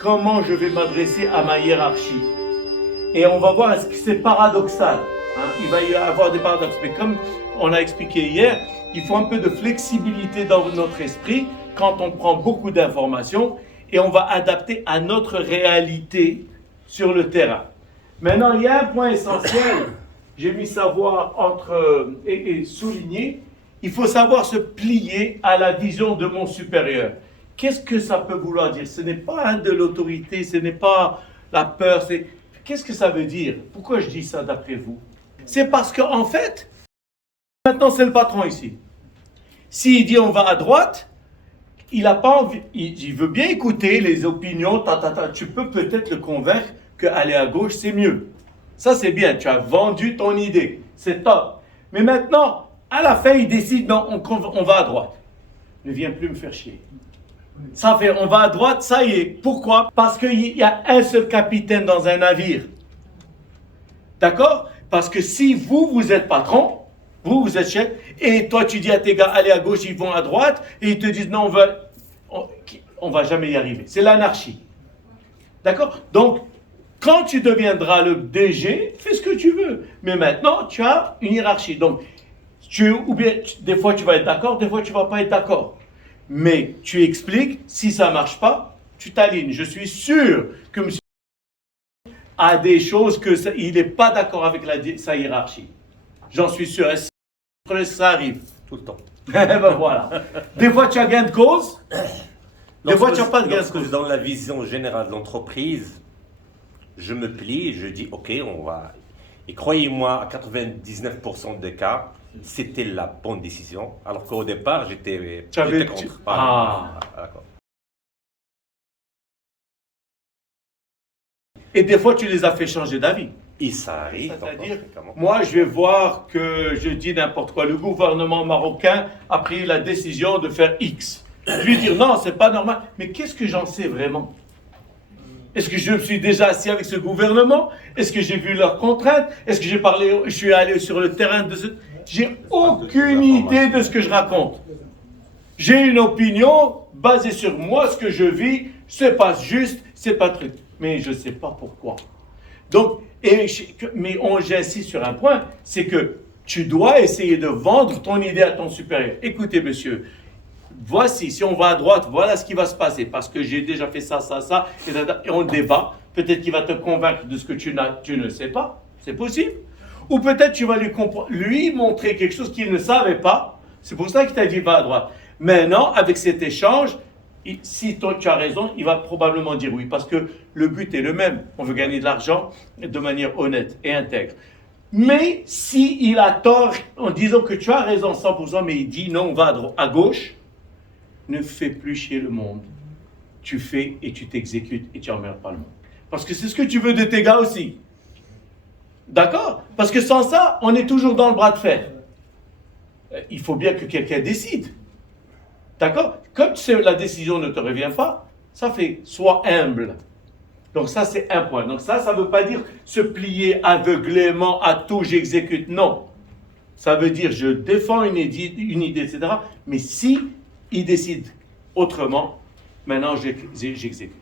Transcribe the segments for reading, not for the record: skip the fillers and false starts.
comment je vais m'adresser à ma hiérarchie. Et on va voir, est-ce que c'est paradoxal, hein? Il va y avoir des paradoxes. Mais comme on a expliqué hier, il faut un peu de flexibilité dans notre esprit quand on prend beaucoup d'informations et on va adapter à notre réalité sur le terrain. Maintenant, il y a un point essentiel, j'ai mis savoir et souligner, il faut savoir se plier à la vision de mon supérieur. Qu'est-ce que ça peut vouloir dire? Ce n'est pas de l'autorité, ce n'est pas la peur, Qu'est-ce que ça veut dire? Pourquoi je dis ça d'après vous? C'est parce qu'en fait, maintenant c'est le patron ici. S'il dit on va à droite, il n'a pas envie, il veut bien écouter les opinions, tu peux peut-être le convaincre qu'aller à gauche c'est mieux. Ça c'est bien, tu as vendu ton idée, c'est top. Mais maintenant, à la fin il décide non, on va à droite. Ne viens plus me faire chier. Ça fait, on va à droite, ça y est. Pourquoi? Parce qu'il y a un seul capitaine dans un navire. D'accord? Parce que si vous êtes patron, vous êtes chef, et toi tu dis à tes gars, allez à gauche, ils vont à droite, et ils te disent, non, on va jamais y arriver. C'est l'anarchie. D'accord? Donc, quand tu deviendras le DG, fais ce que tu veux. Mais maintenant, tu as une hiérarchie. Donc, des fois tu vas être d'accord, des fois tu ne vas pas être d'accord. Mais tu expliques, si ça ne marche pas, tu t'alignes. Je suis sûr que M. a des choses qu'il n'est pas d'accord avec sa hiérarchie. J'en suis sûr. Est-ce que ça arrive? Tout le temps. Ben voilà. Des fois, tu as gain de cause. Des fois, tu n'as pas de gain de cause. Dans la vision générale de l'entreprise, je me plie, je dis, OK, on va... Et croyez-moi, à 99% des cas, c'était la bonne décision. Alors qu'au départ, j'étais contre. D'accord. Et des fois, tu les as fait changer d'avis. Et ça arrive. C'est-à-dire, moi, je vais voir que je dis n'importe quoi. Le gouvernement marocain a pris la décision de faire X. Je vais dire non, c'est pas normal. Mais qu'est-ce que j'en sais vraiment? Est-ce que je me suis déjà assis avec ce gouvernement? Est-ce que j'ai vu leurs contraintes? Est-ce que je suis allé sur le terrain de ce... J'ai aucune idée de ce que je raconte. J'ai une opinion basée sur moi, ce que je vis. C'est pas juste, c'est pas truc. Mais je sais pas pourquoi. Donc, j'insiste sur un point, c'est que tu dois essayer de vendre ton idée à ton supérieur. Écoutez, monsieur, voici, si on va à droite, voilà ce qui va se passer, parce que j'ai déjà fait ça, et on débat. Peut-être qu'il va te convaincre de ce que tu ne sais pas, c'est possible. Ou peut-être tu vas lui montrer quelque chose qu'il ne savait pas, c'est pour ça qu'il t'a dit va à droite. Maintenant, avec cet échange, si toi tu as raison, il va probablement dire oui, parce que le but est le même. On veut gagner de l'argent de manière honnête et intègre. Mais s'il a tort en disant que tu as raison 100%, mais il dit non, on va à gauche, ne fais plus chier le monde. Tu fais et tu t'exécutes et tu n'emmerdes pas le monde. Parce que c'est ce que tu veux de tes gars aussi. D'accord? Parce que sans ça, on est toujours dans le bras de fer. Il faut bien que quelqu'un décide. D'accord? Comme la décision ne te revient pas, ça fait sois humble. Donc ça, c'est un point. Donc ça ne veut pas dire se plier aveuglément à tout, j'exécute. Non. Ça veut dire je défends une idée, etc. Mais si il décide autrement, maintenant j'exécute.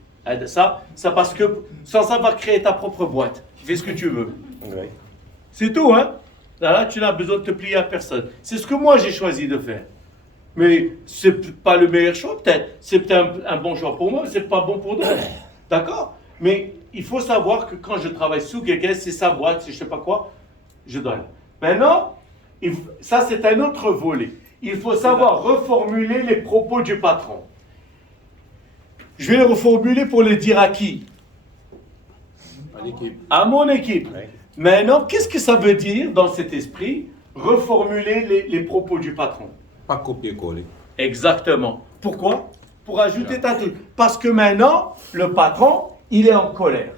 Ça parce que sans ça, va créer ta propre boîte. Fais ce que tu veux. Oui. C'est tout, hein? Là, tu n'as besoin de te plier à personne. C'est ce que moi j'ai choisi de faire. Mais c'est pas le meilleur choix, peut-être. C'est peut-être un bon choix pour moi, mais c'est pas bon pour d'autres. D'accord? Mais il faut savoir que quand je travaille sous quelqu'un, c'est sa boîte, c'est je sais pas quoi, je donne. Maintenant, ça c'est un autre volet. Il faut savoir reformuler les propos du patron. Je vais les reformuler pour les dire à qui? À l'équipe. À mon équipe. Oui. Maintenant, qu'est-ce que ça veut dire dans cet esprit? Reformuler les propos du patron. Pas copier-coller. Exactement. Pourquoi? Pour ajouter ta truc. Parce que maintenant, le patron, il est en colère.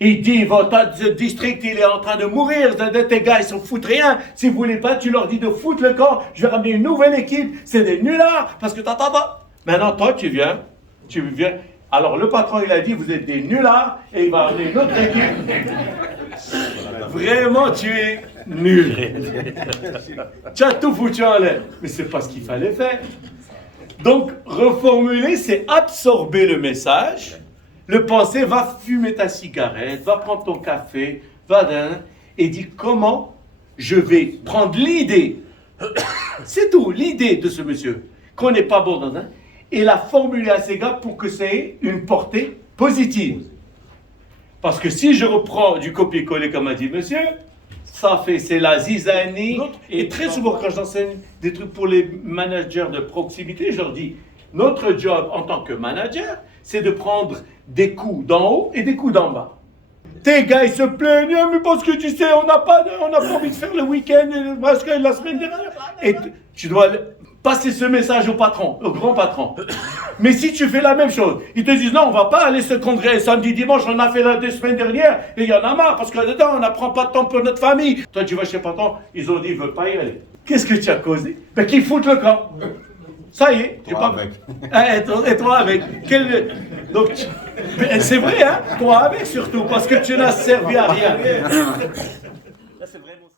Il dit, votre district, il est en train de mourir, tes gars, ils s'en foutent rien. Si vous voulez pas, tu leur dis de foutre le camp, je vais ramener une nouvelle équipe, c'est des nullards, parce que Maintenant, toi, tu viens. Alors, le patron, il a dit, vous êtes des nullards, et il va ramener une autre équipe. Vraiment, tu es nul. Tu as tout foutu en l'air. Mais c'est pas ce qu'il fallait faire. Donc, reformuler, c'est absorber le message, Le pensée va fumer ta cigarette, va prendre ton café, et dit comment je vais prendre l'idée, c'est tout, l'idée de ce monsieur, qu'on n'est pas bon dans un, et la formuler à ces gars pour que ça ait une portée positive. Parce que si je reprends du copier-coller comme a dit monsieur, c'est la zizanie. Et très souvent quand j'enseigne des trucs pour les managers de proximité, je leur dis, notre job en tant que manager, c'est de prendre des coups d'en haut et des coups d'en bas. Tes gars, ils se plaignent, mais parce que tu sais, on n'a pas envie de faire le week-end, parce que la semaine dernière. Et tu dois passer ce message au patron, au grand patron. Mais si tu fais la même chose, ils te disent non, on va pas aller se congrès samedi, dimanche, on a fait la 2 semaines dernières, et il y en a marre, parce que dedans, on n'apprend pas de temps pour notre famille. Toi, tu vas chez patron, ils ont dit, ils veulent pas y aller. Qu'est-ce que tu as causé? Ben, qu'ils foutent le camp. Ça y est, Toi avec. Et toi avec. Donc, c'est vrai, hein? Toi avec surtout, parce que tu n'as servi à rien. Là, c'est vraiment